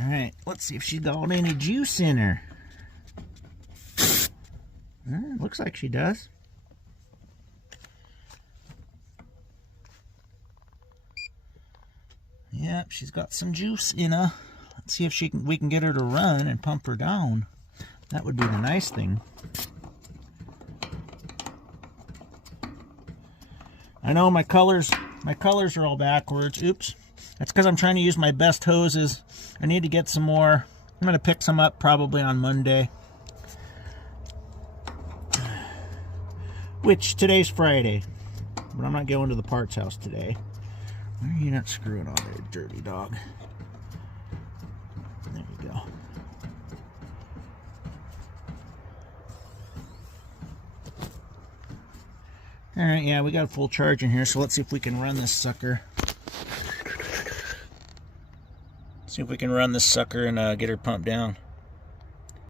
Alright, let's see if she's got any juice in her. Looks like she does. Yep, she's got some juice in her. Let's see if we can get her to run and pump her down. That would be the nice thing. I know my colors are all backwards. Oops. That's because I'm trying to use my best hoses. I need to get some more. I'm going to pick some up probably on Monday. Which, today's Friday. But I'm not going to the parts house today. Why are you not screwing on there, dirty dog? There you go. Alright, yeah, we got a full charge in here, so let's see if we can run this sucker. See if we can run this sucker and get her pumped down.